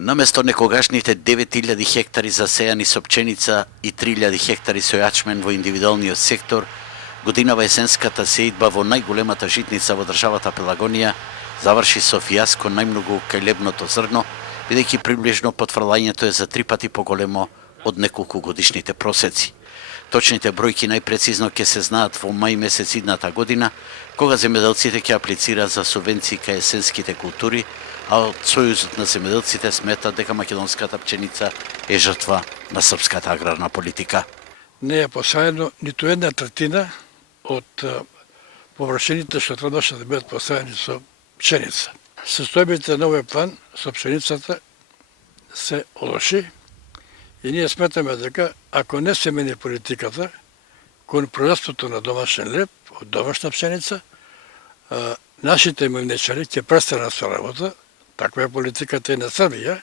Наместо некогашните 9000 хектари засејани со пченица и 3000 хектари со јачмен во индивидуалниот сектор, годинава есенската сеидба во најголемата житница во државата Пелагонија заврши со фијаско најмногу кај лебното зрно, бидејќи приближно потврлањето е за 3 пати поголемо од неколку годишните просеци. Точните бројки најпрецизно ќе се знаат во мај месец идната година, кога земјоделците ќе аплицираат за субвенции кај есенските култури, а од Сојузот на земјоделците сметат дека македонската пченица е жртва на српската аграрна политика. Не е посаено ниту една третина од површините што требаше да бидат посаени со пченица. Состојбите на овој план со пшеницата се лоши и ние сметаме дека ако не се мени политиката кон производството на домашен леб од домашна пшеница, нашите млинечари ќе престанат со работа. Таква е политиката и на Србија,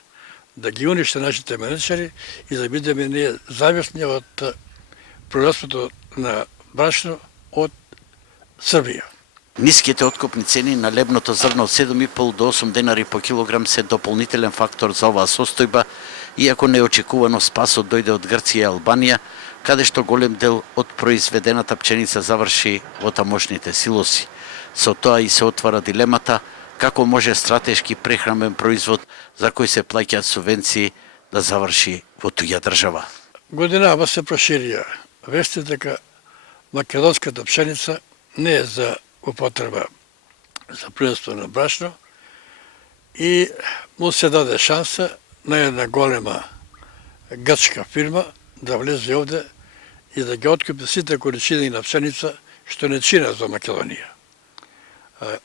да ги униште нашите млинечари и да бидеме ние зависни од производството на брашно од Србија. Ниските откупни цени на лебното зрно од 7,5 до 8 денари по килограм се дополнителен фактор за оваа состојба, иако неочекувано спасот дојде од Грција и Албанија, каде што голем дел од произведената пченица заврши во тамошните силоси. Со тоа и се отвара дилемата како може стратешки прехранбен производ за кој се плаќаат субвенции да заврши во туѓа држава. Годинава се проширија вести дека македонската пшеница не е за употреба за производство на брашно и му се даде шанса на една голема грчка фирма да влезе овде и да ги откупи сите количини на пшеница што не чина за Македонија.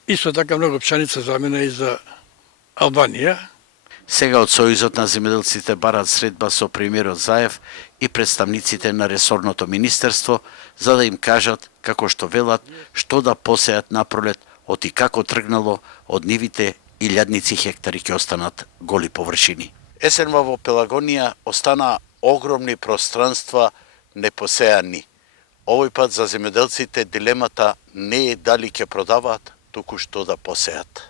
Исто така многу пшеница замина и за Албанија. Сега од Сојузот на земјоделците бараат средба со премиерот Заев и представниците на ресорното министерство за да им кажат, како што велат, што да посеат напролет, оти како тргнало од нивите и илјадници хектари ќе останат голи површини. Есенва во Пелагонија остана огромни пространства непосеани. Овој пат за земјоделците дилемата не е дали ќе продаваат, туку што да посеат.